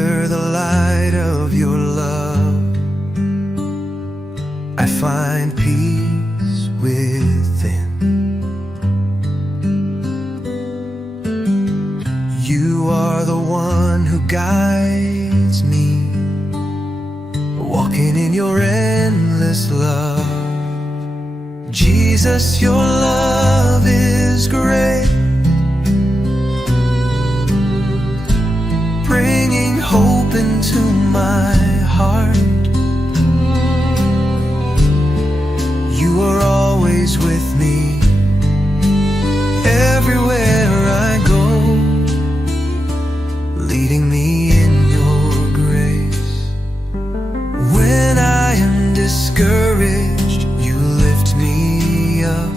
under the light of your love, I find peace within. You are the one who guides me, walking in your endless love. Jesus, your love is great, bringing hope into my heart. You are always with me, everywhere I go, leading me in your grace. When I am discouraged, you lift me up.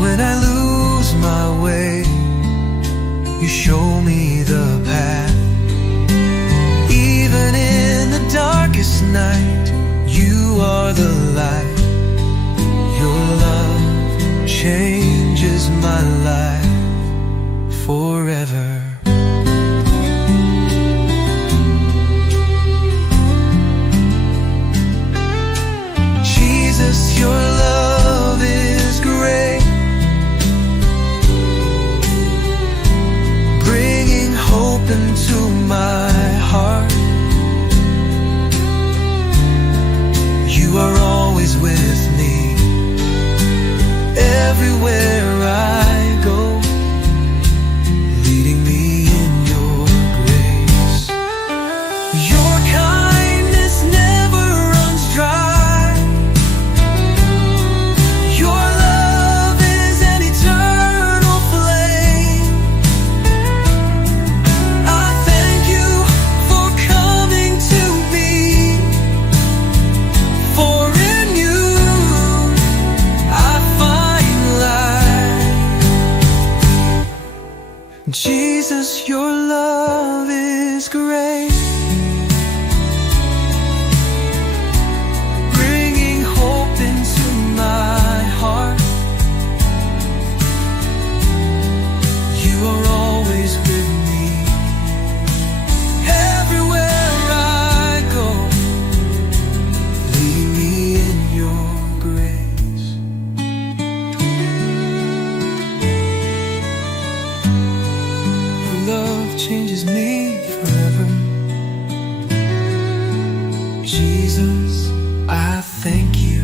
When I lose my way, you show me the path. Even in the darkest night, you are the light. Your love changes my life forever. Jesus, your love is great, bringing hope into my heart. You are always with me, everywhere I go, leading me in your grace. Your kindness never runs dry. Your love is an eternal flame. I thank you for coming to me, for in you I find life. Jesus, your love is great, bringing hope into my heart. You are always with me, everywhere I go, leading me in your grace. Your love changes me forever. Jesus, I thank you.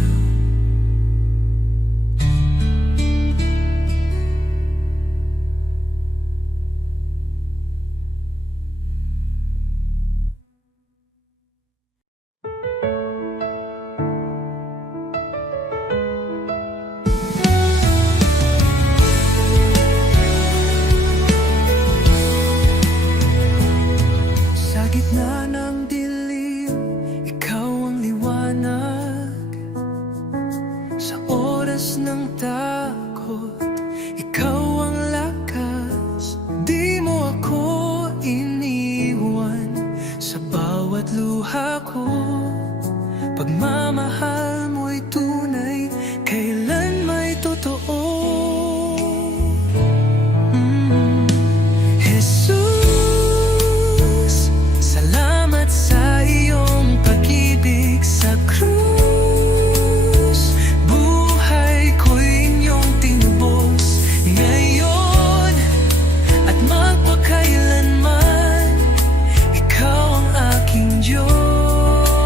Sa gitna ng dilim, ikaw ang liwanag. Sa oras ng takot, ikaw ang lakas. Di mo ako iniwan sa bawat luha ko. Pagmamahal mo'y tunay, kailan may totoo. Jesus, salamat sa iyong pag-ibig sa krus. Buhay ko'y inyong tinubos ngayon at magpakailanman. Ikaw ang aking Diyos.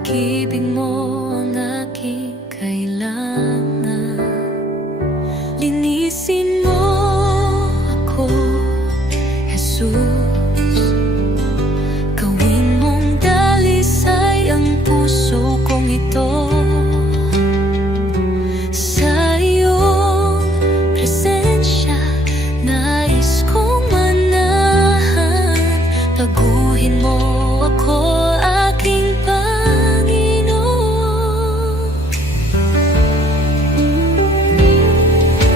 pag-ibig mo ang aking kailangan. Linisin mo ako, Jesus. Gawin mong dalisay ang puso kong ito. Sa iyong presensya, nais kong manahan. Baguhin mo ako, aking Panginoon.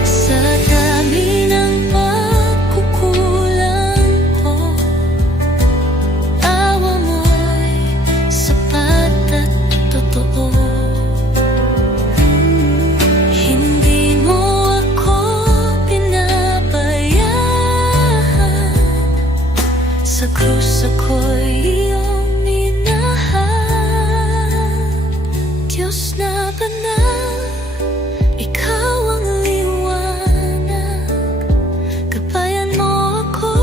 Sa dami ng pagkukulang ko, awa mo'y sapat at totoo. Hindi mo ako pinabayaan. Sa krus ako'y iyong minahal. Diyos na banal, ikaw ang liwanag. Gabayan mo ako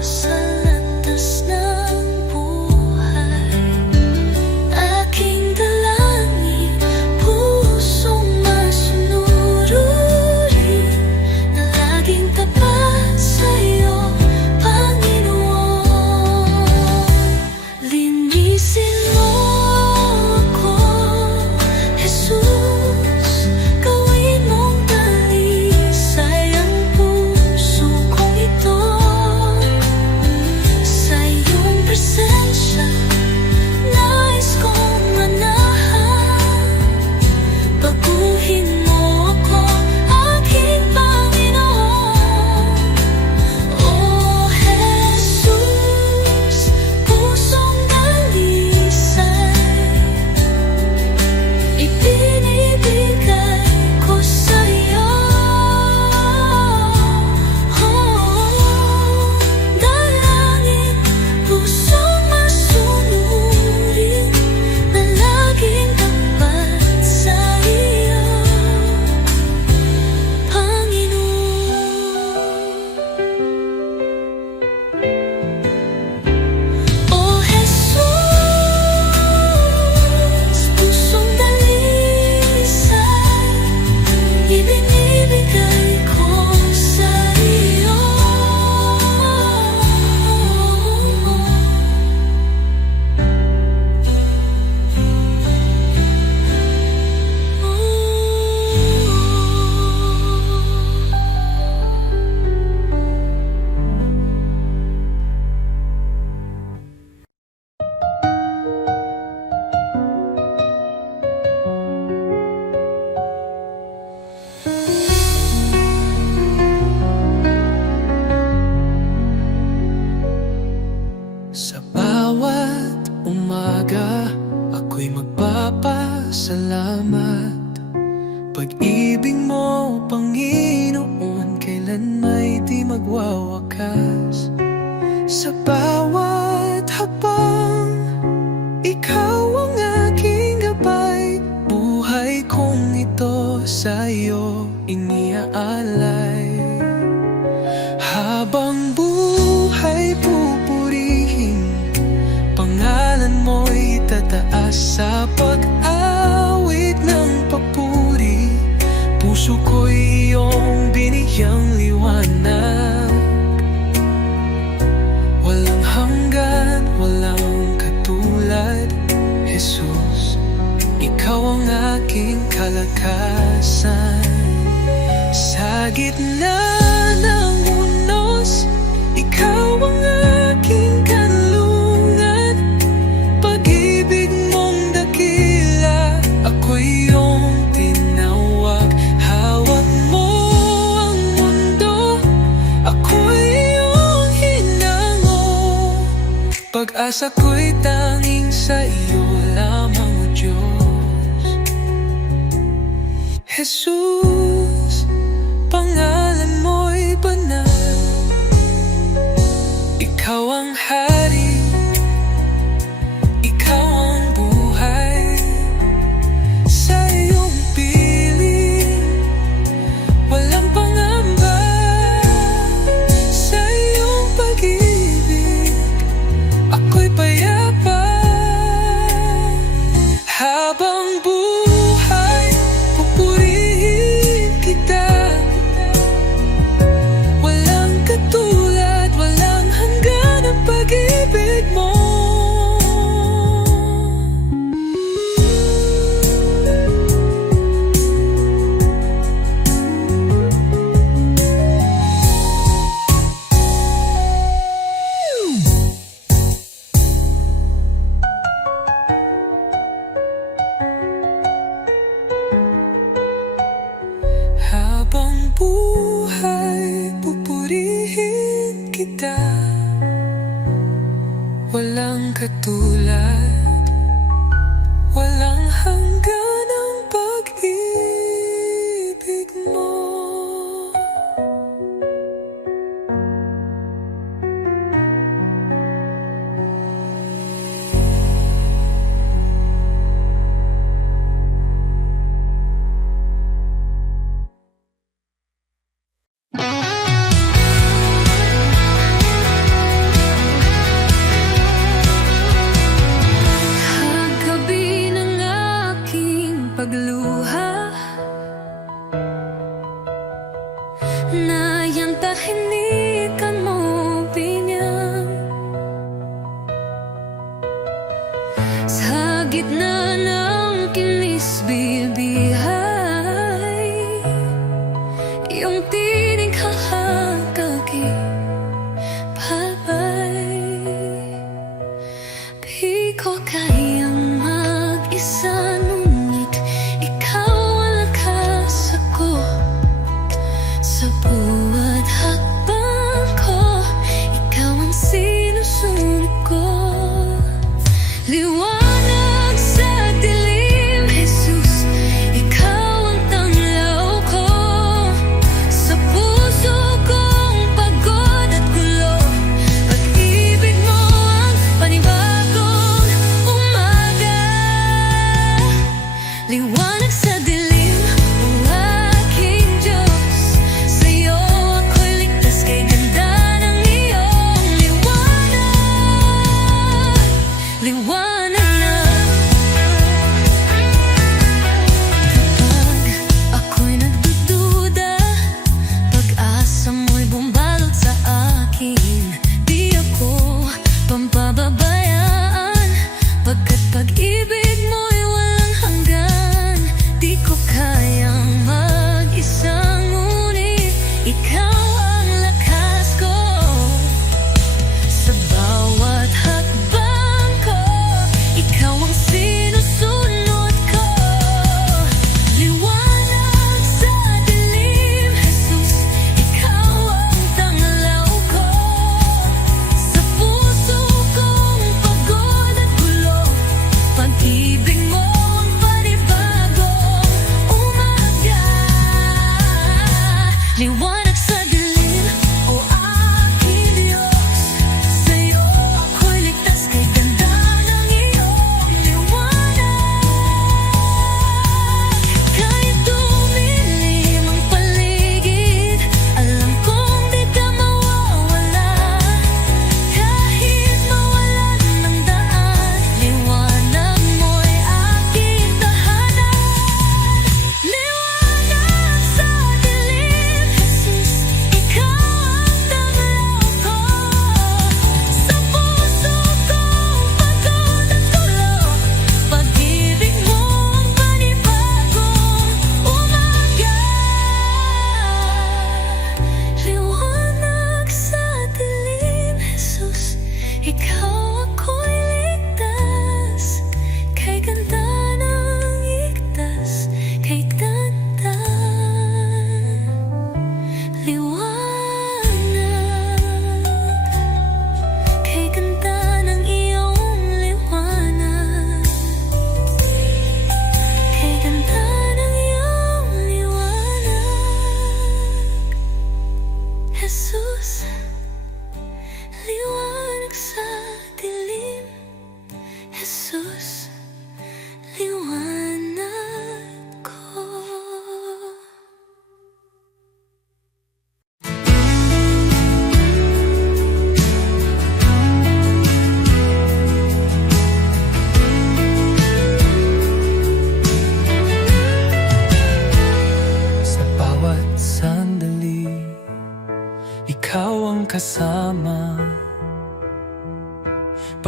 sa landas ng buhay. Aking dalangin, pusong masunurin, na laging tapat sa'yo, Panginoon. Linisin mo ako, Jesus. Gawin mong dalisay ang puso kong ito. Sa iyong presensya, nais kong manahan. Baguhin mo ako, aking Panginoon. Oh Jesus, pusong dalisay ibinibigay ko sa'yo. Dalangin, pusong masunurin, na laging tapat sa iyo, Panginoon. Oh Jesus, pusong dalisay ibinibigay ko sa iyo. Sa bawat umaga, ako'y magpapasalamat. Pag-ibig mo, Panginoon, kailan may di magwawakas. Sa bawat hakbang, ikaw ang aking gabay. Buhay kong ito sa'yo iniaalay. Habang buhay pupurihin, pangalan mo'y tataas. Sa pag-awit ng papuri, puso ko'y iyong biniyang liwanag. Walang hanggan, walang katulad, Jesus. Ikaw ang aking kalakasan. Sa gitna ng unos, ikaw ang aking kanlungan. Pag-ibig mong dakila, ako'y iyong tinawag. Hawak mo ang mundo, ako'y iyong hinango. Pag-asa ko'y tanging sa iyo lamang, O Diyos. Jesus, pangalan mo'y banal. Ikaw ang hari, ikaw ang buhay. Sa iyong piling, walang pangamba. Sa iyong pag-ibig, ako'y payapa.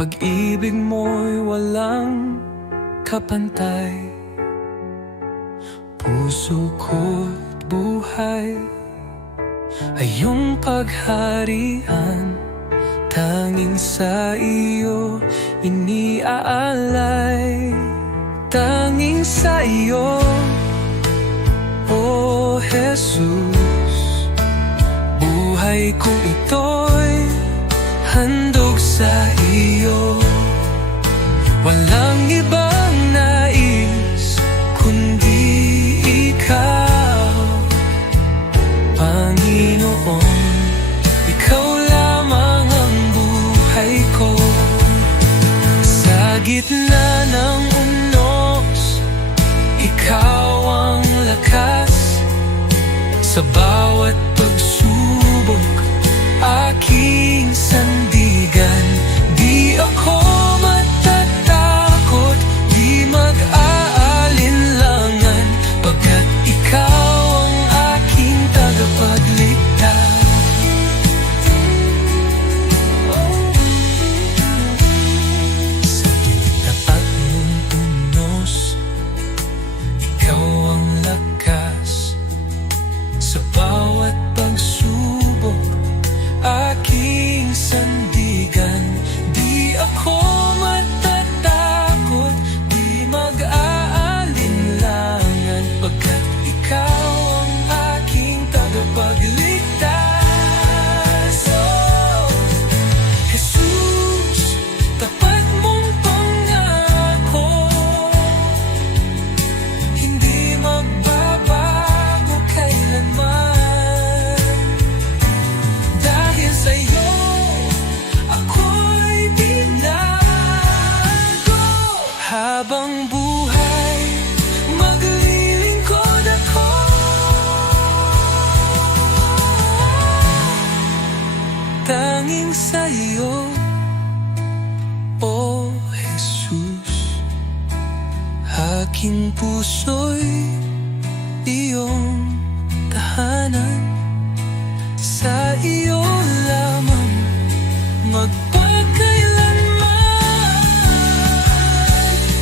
pag-ibig mo'y walang kapantay. Puso ko't buhay ay iyong pagharian, tanging sa iyo iniaalay. Tanging sa iyo, O Jesus, buhay ko ito'y handog sa iyo. Walang ibang nais kundi ikaw, Panginoon. Ikaw lamang ang buhay ko. Sa gitna ng unos, ikaw ang lakas. Sa bawat pagsubok, aking sandigan. Di ako matatakot, di mag-aalinlangan, pagkat ikaw ang aking tagapagligtas. Sa gitna ng unos, ikaw ang lakas. Sa bawat pagsubok, aking sandigan. Di ako matatakot, di mag-aalinlangan, pagkat ikaw ang aking tagapagligtas. Oh, Jesus, tapat mong pangako, hindi magbabago kailanman. Dahil sa'yo, ako'y binago. Habang buhay, maglilingkod ako. Tanging sa'yo, O Jesus, aking puso'y iyong tahanan. Sa iyo lamang magpakailanman.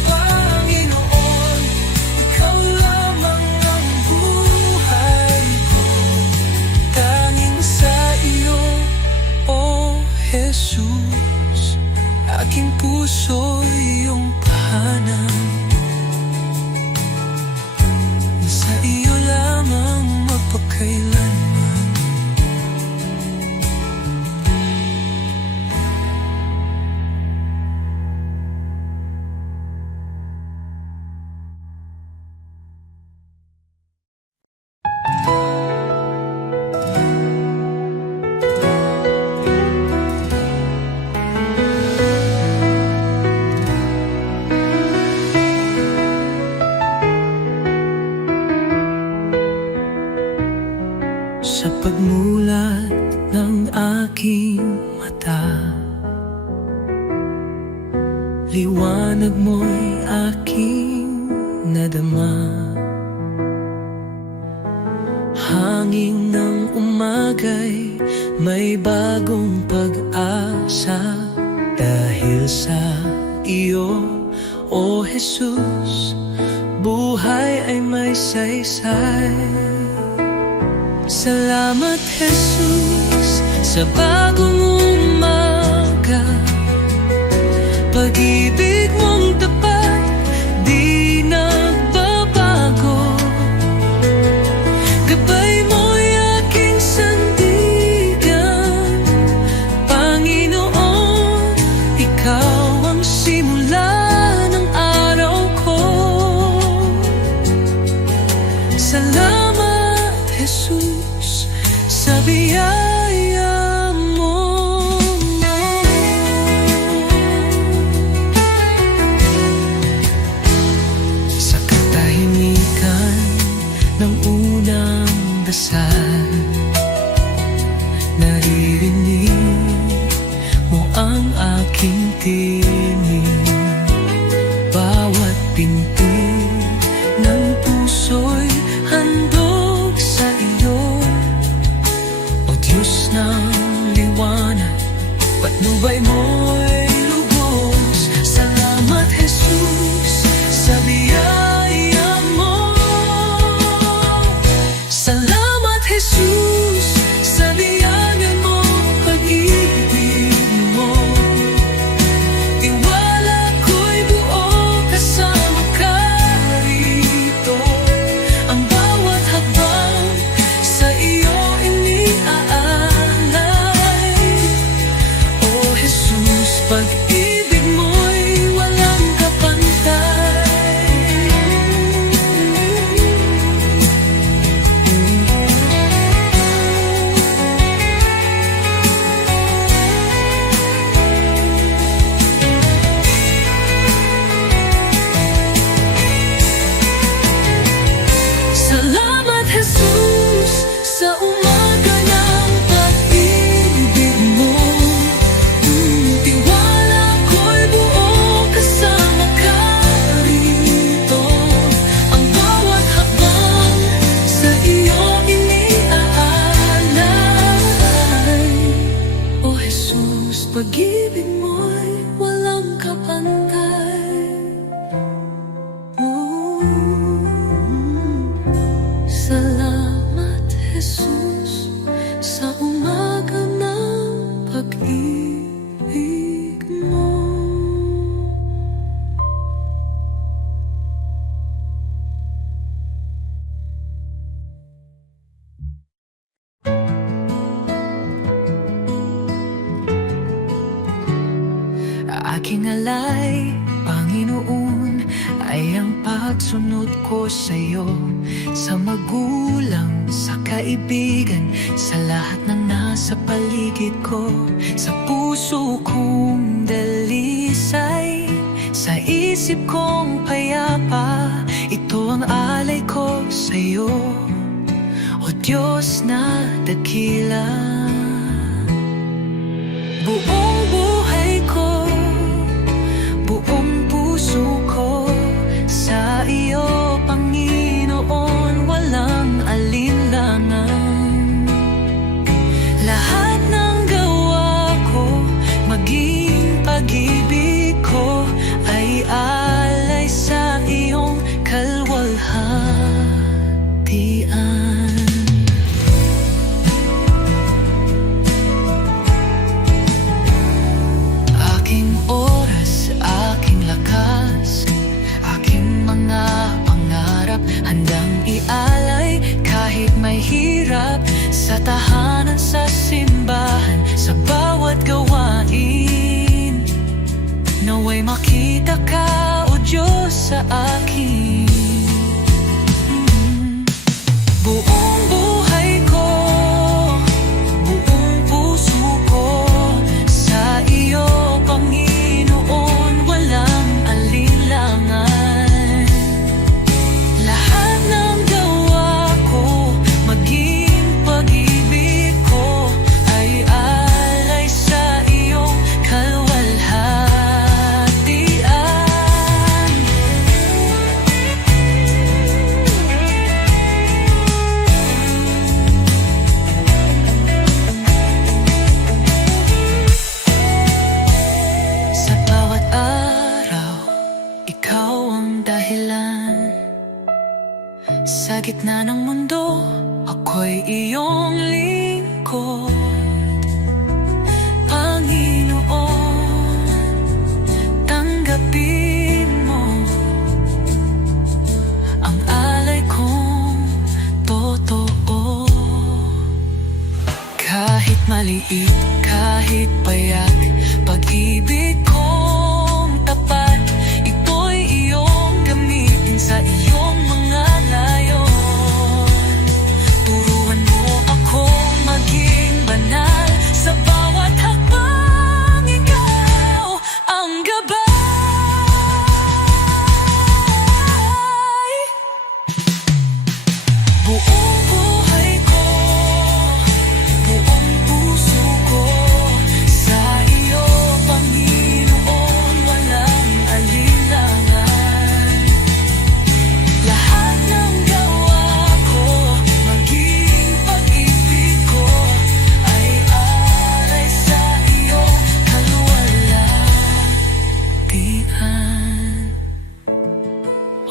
Panginoon, ikaw lamang ang buhay ko. Tanging sa iyo, O Jesus, aking puso'y iyong tahanan. Sa iyo lamang magpakailanman. Sa pagmulat ng aking mata, liwanag mo'y aking nadama. Hangin ng umaga'y may bagong pag-asa. Dahil sa iyo, O Jesus, buhay ay may saysay. Salamat, Jesus, sa bagong umaga. Pag-ibig mong tapat, di nagbabago. Gabay mo'y aking sandigan. Panginoon, ikaw ang simula ng araw ko. Salamat, Jesus, sa biyaya mo. Sa katahimikan ng unang dasal, naririnig mo ang aking tinig. Bawat pinti ng puso'y handog sa iyo. O Diyos ng liwanag, patnubay mo'y lubos. aking alay, Panginoon, ay ang pagsunod ko sa'yo. Sa magulang, sa kaibigan, sa lahat ng nasa paligid ko. Sa puso kong dalisay, sa isip kong payapa, ito ang alay ko sa'yo, O Diyos na dakila. Buong buhay ko, buong puso ko, sa iyo, Panginoon, walang alinlangan. Lahat ng gawa ko, maging pag-ibig ko, ay alay sa iyong kalwalhatian. Aking oras, aking lakas, aking mga pangarap, handang ialay kahit may hirap. Sa tahanan, sa simbahan, sa bawat gawain, naway makita ka, O Diyos, sa akin. Buong buhay ko, buong puso ko, sa iyo, Panginoon, walang alinlangan. Lahat ng gawa ko, maging pag-ibig ko, ay alay sa iyong kalwalhatian. Sa bawat araw, ikaw ang dahilan. Sa gitna ng mundo, ako'y iyong lingkod. Panginoon, tanggapin mo ang alay kong totoo. Kahit maliit, kahit payat, pag-ibig kong tapat, ito'y iyong gamitin sa iyong mga layon. Turuan mo akong maging banal, sa bawat hakbang ikaw ang gabay. Buong buhay ko, buong puso ko, sa iyo, Panginoon, walang alinlangan. Lahat ng gawa ko, maging pag-ibig ko, ay alay sa iyo, kalwalhatian.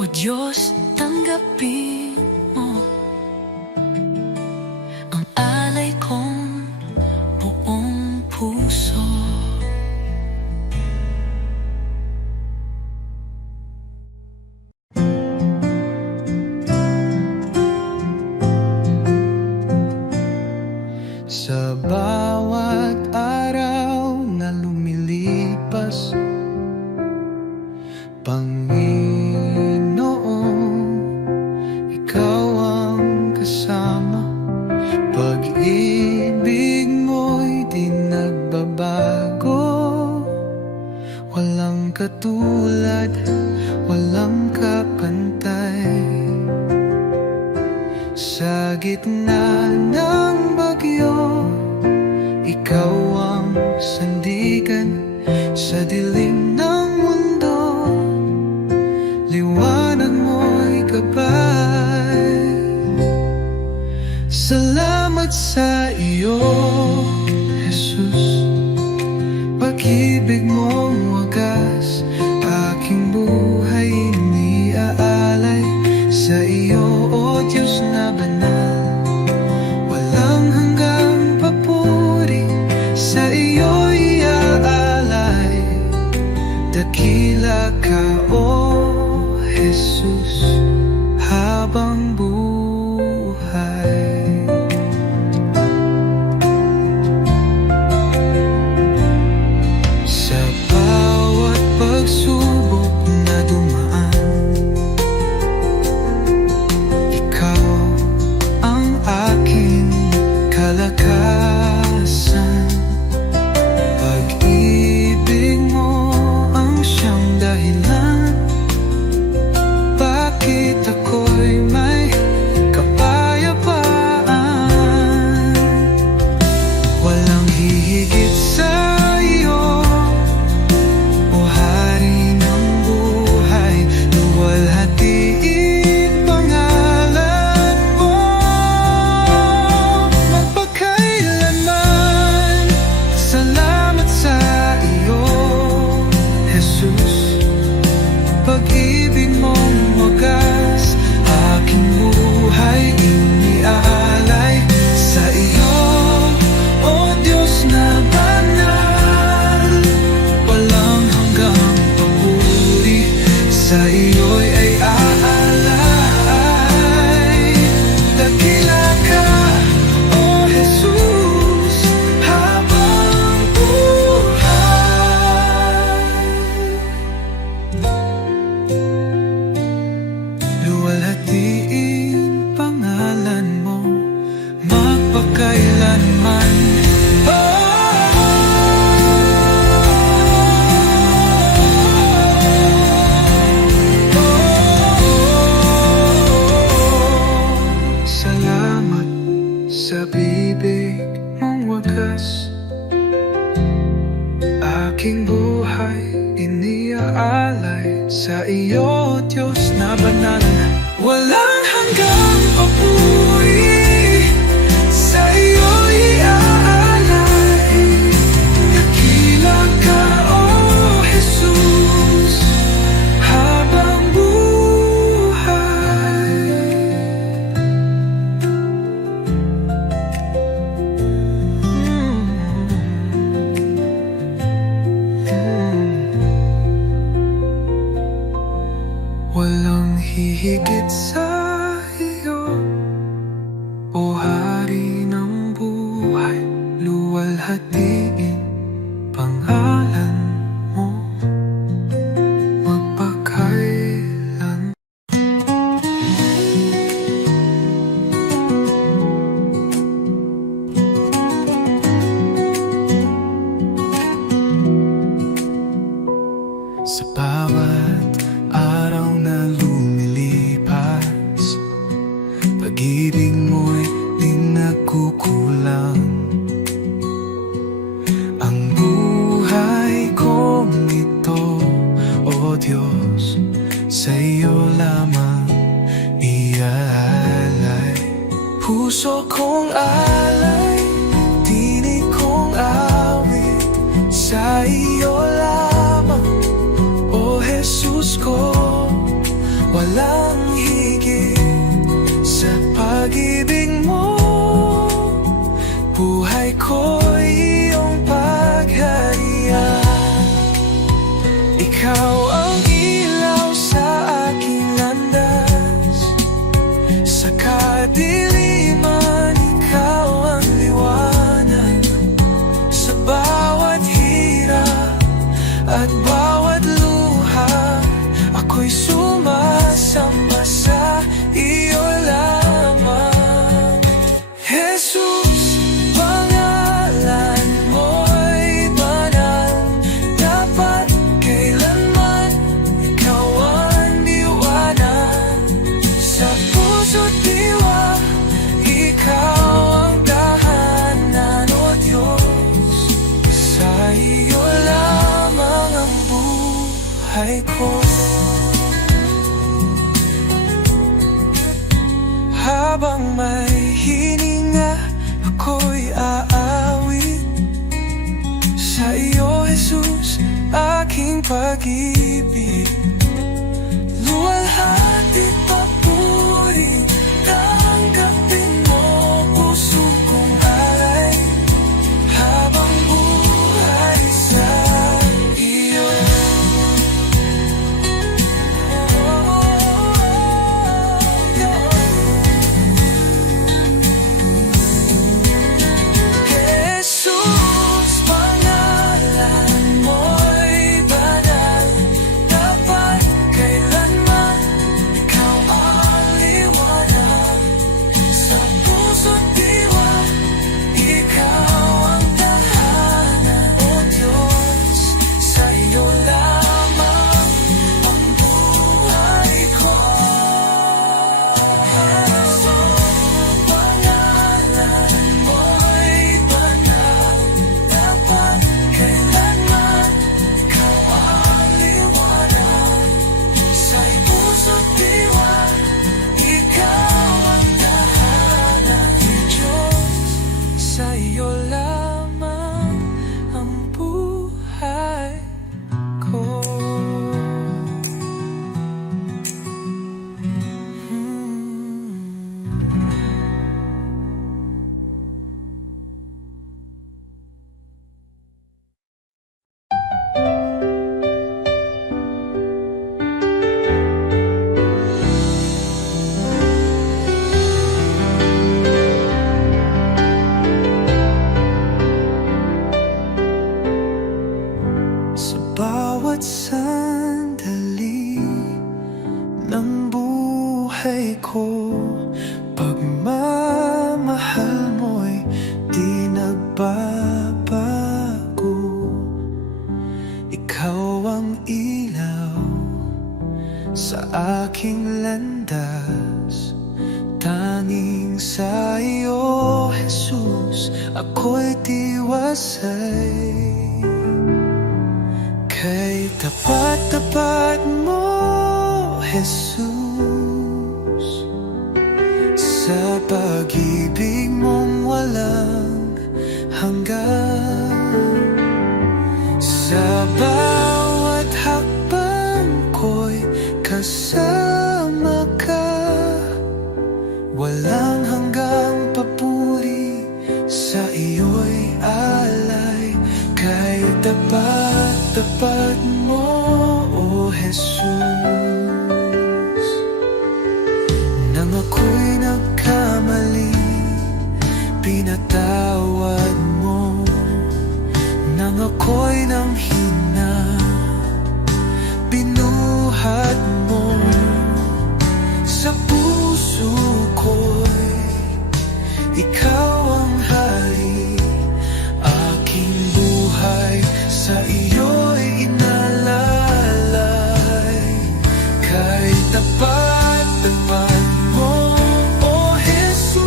O Diyos, tanggapin mo ang alay kong buong puso. Sa bawat araw na lumilipas, Panginoon, ikaw ang kasama. Pag-ibig mo'y di nagbabago, walang katulad, walang kapantay. Sa gitna ng bagyo, ikaw ang sandigan. Sa dilim ng mundo, liwanag mo'y gabay. Salamat sa iyo, Jesus, pag-ibig mong wagas. Aking buhay iniaalay sa iyo, O Diyos na banal. Walang hanggang papuri, sa iyo iaalay. Dakila ka, O Jesus, habang buhay. Sa bawat Walang hanggang papuri sa'yo iaalay. Dakila ka, O Jesus, habang buhay. Walang hihigit sa iyo, O Hari ng buhay. Luwalhatiin pangalan mo magpakailan. Sa bawat araw na lumilipas, pag-ibig mo'y di nagkukulang. Ang buhay kong ito, O Diyos, sa iyo lamang iaalay. Puso kong alay, tinig kong awit, sa iyo lamang, O Jesus ko. Walang higit sa pag-ibig mo, buhay ko'y iyong pagharian. Ikaw ang ilaw sa aking landas, sa kadiliman ikaw ang liwanag. Sa bawat hirap at bawat luha, ako'y sumasamba sa iyo lamang. Jesus, pangalan mo'y banal, dapat kailanman ikaw ang liwanag. Sa puso't diwa, ikaw ang tahanan, O Diyos, sa iyo lamang ang buhay ko. Habang may hininga, ako'y aawit sa iyo, Jesus, aking pag-ibig. Luwalhati papuri, tanggapin mo puso kong alay, habang buhay sa iyo. Jesus, pangalan mo'y banal, dapat kailanman ikaw ang liwanag. Sa puso't diwa, ikaw ang tahanan, O Diyos, sa iyo lamang ang buhay ko. Jesus, pangalan mo'y banal, dapat kailanman ikaw ang liwanag. Sa puso't diwa, ikaw ang tahanan, O Diyos, sa iyo lamang ang buhay ko. Sa bawat sandali ng buhay ko, pagmamahal mo'y di nagbabago. Ikaw ang ilaw sa aking landas, tanging sa iyo, Jesus, ako'y tiwasay. Kay tapat-tapat mo, Jesus, sa pag-ibig mong walang hanggan. Sa bawat hakbang ko'y kasama ka, walang hanggang papuri, sa iyo'y alay. Kahit tapat mo, O Jesus. Nang ako'y nagkamali, pinatawad mo. Nang ako'y nanghina, binuhat mo. Sa puso ko'y ikaw ang hari, aking buhay sa iyo'y inalalay. Kahit tapat mo, O Jesus.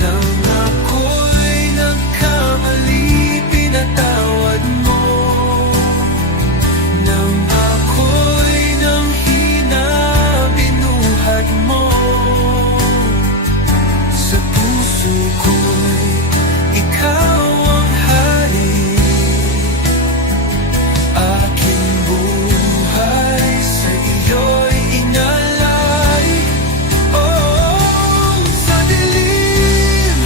Nang ako'y nagkamali, pinatawad mo. Nang ako'y nanghina, binuhat mo. Sa puso ko'y ikaw ang hari, aking buhay sa iyo'y inalay. Oh, sa dilim,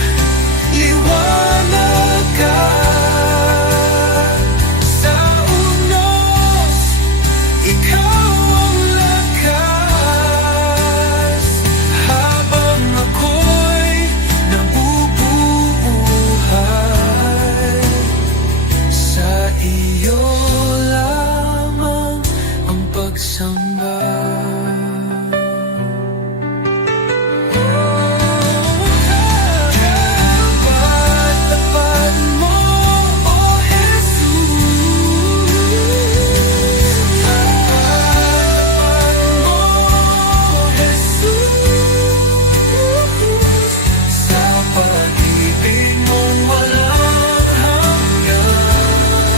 liwanag ka. Sa unos, ikaw ang lakas. Habang ako'y nabubuhay, sa iyo lamang ang pagsamba. Tapat mo, O Jesus. Tapat mo, O Jesus. Sa pag-ibig mong walang hanggan.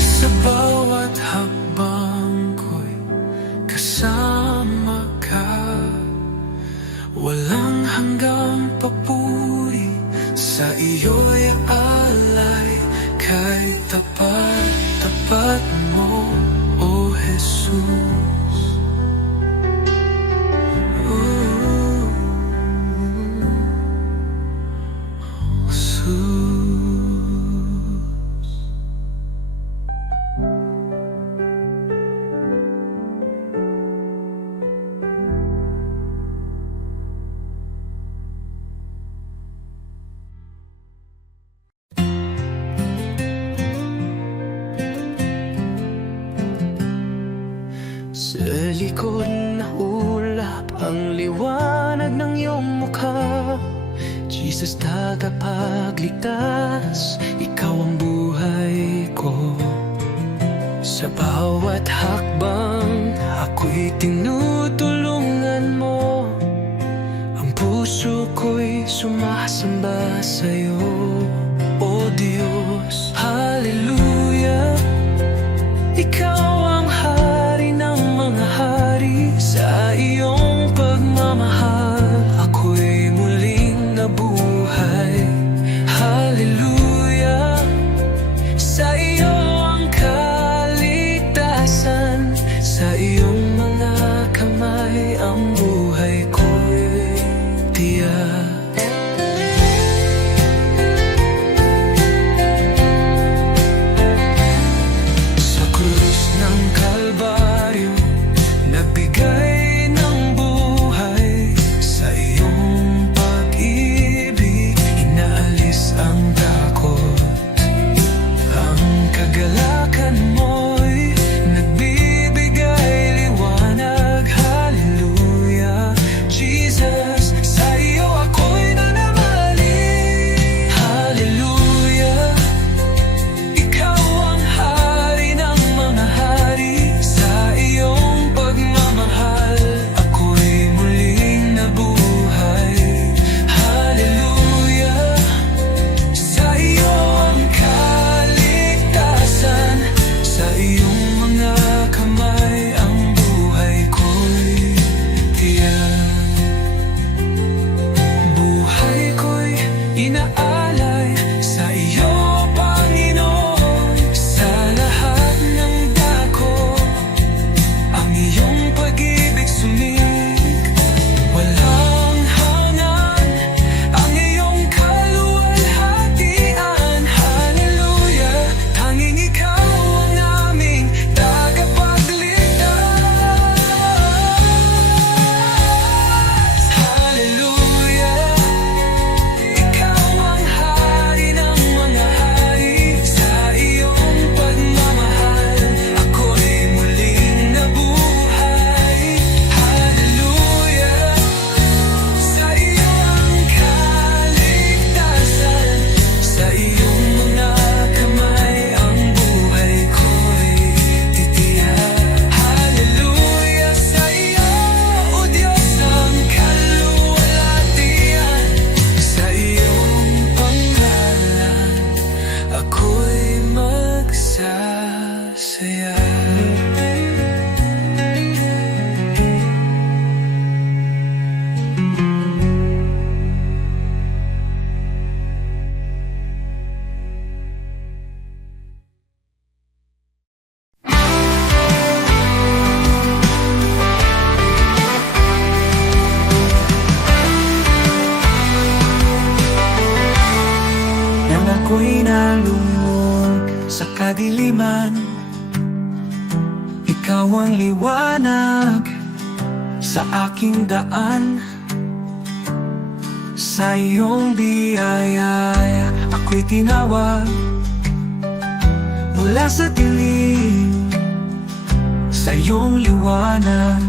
Sa bawat hakbang ko'y kasama ka, walang hanggang papuri, sa iyo'y alay. Kahit tapat mo, O Jesus. Ooh, Jesus. Sa likod na ulap ang liwanag ng iyong mukha, Jesus, tagapagligtas, ikaw ang buhay ko. Sa bawat hakbang, ako'y tinutulungan mo. Ang puso ko'y sumasamba sa'yo, O Diyos. Hallelujah, ikaw ang hari ng mga hari. Sa iyong pagmamahal, ako'y muling nabuhay. Hallelujah, sa iyo ang kaligtasan. Sa iyong mga kamay ang buhay ko'y tiyak. ikaw ang liwanag sa aking daan. Sa iyong biyaya ako'y tinawag mula sa dilim, sa iyong liwanag.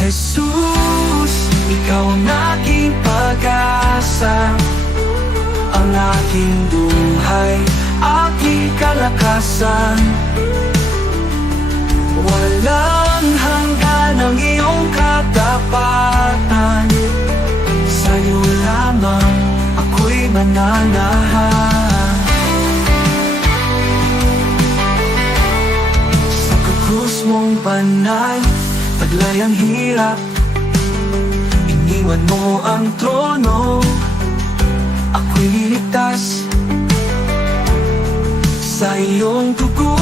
Jesus, ikaw ang aking pag-asa, ang aking buhay, aking kalakasan. Walang hanggan ang iyong katapatan, sa'yo lamang ako'y mananahan. Sa krus mong banal, taglay ang hirap, iniwan mo ang trono, ako'y niligtas. Sa iyong dugo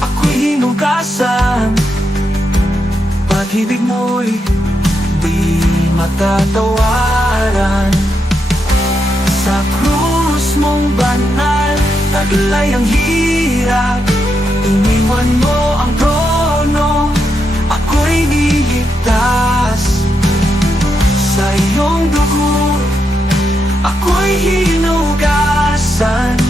ako'y hinugasan, pag-ibig mo'y di matatawaran. Sa krus mong banal, taglay ang hirap, iniwan mo ang trono, ako'y niligtas. Sa iyong dugo ako'y hinugasan,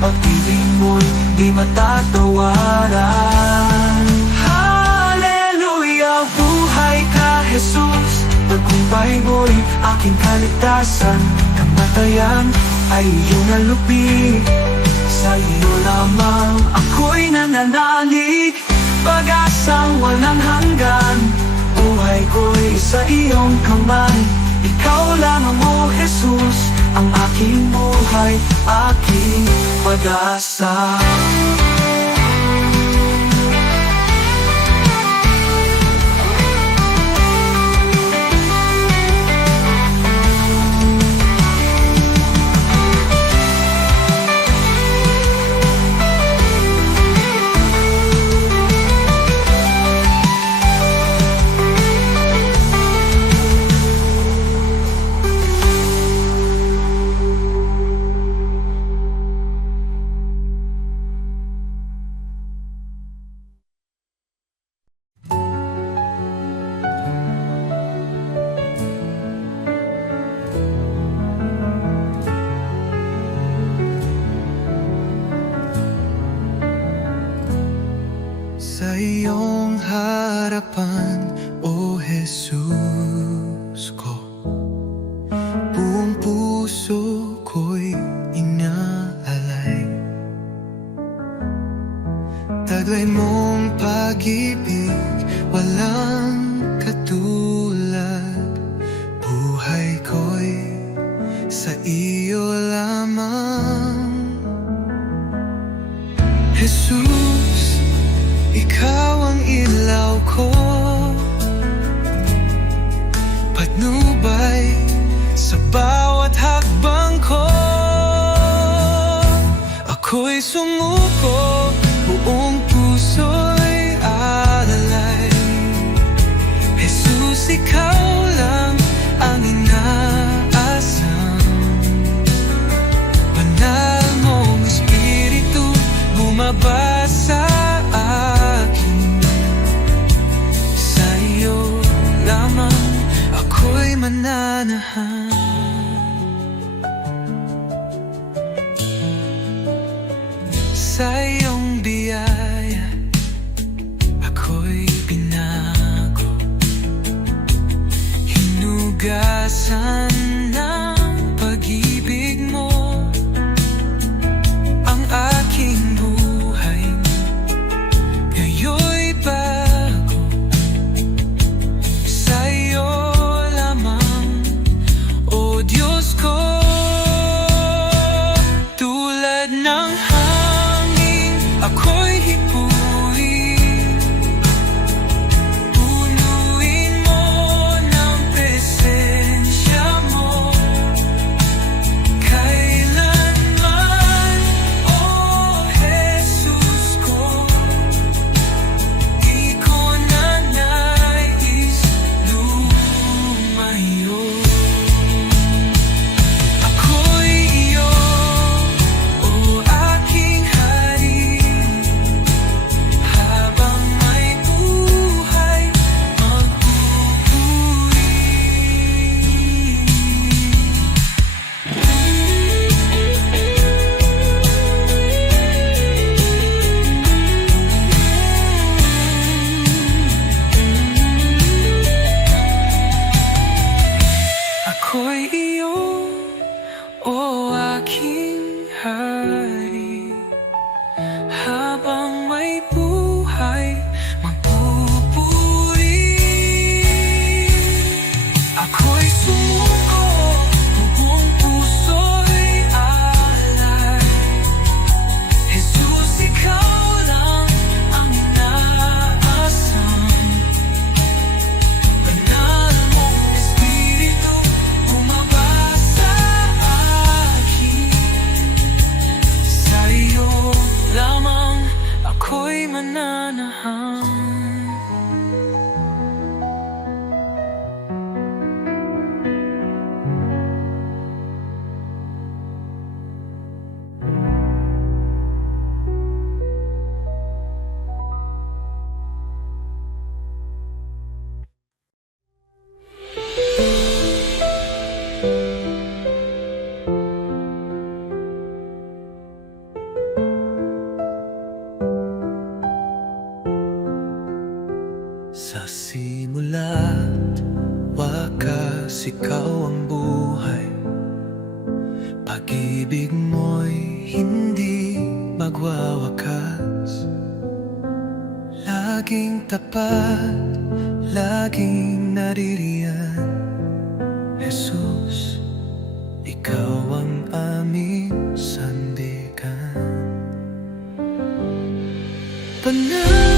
pag-ibig mo'y di matatawaran. Hallelujah, buhay ka Jesus, tagumpay mo'y aking kaligtasan. Kamatayan ay iyong nalupi, sa iyo lamang ako'y nananalig. Pag-asang walang hanggan, buhay ko'y sa iyong kamay. Ikaw lamang mo Jesus, ang aking buhay, aking pag-asa. Sa iyong harapan, O Jesus ko, buong puso ko'y inaalay. Taglay mong pag-ibig, walang katulad. Buhay ko'y sa iyo lamang. Jesus, ikaw ang ilaw ko, patnubay sa bawat hakbang ko. Ako'y sumuko, buong puso'y alalay. Jesus, ikaw lang ang inaasam. Banal mong Espiritu bumaba sa akin, sa iyo lamang ako'y mananahan. Sa iyong biyaya ako'y binago, hinugasan ng pag-ibig mo ang aking buhay. Ngayon'y bago, sa iyo lamang, O Sa simula't wakas, ikaw ang buhay. Pag-ibig mo'y hindi magwawakas. Laging tapat, laging naririyan. Jesus, ikaw ang aming sandigan. Panahon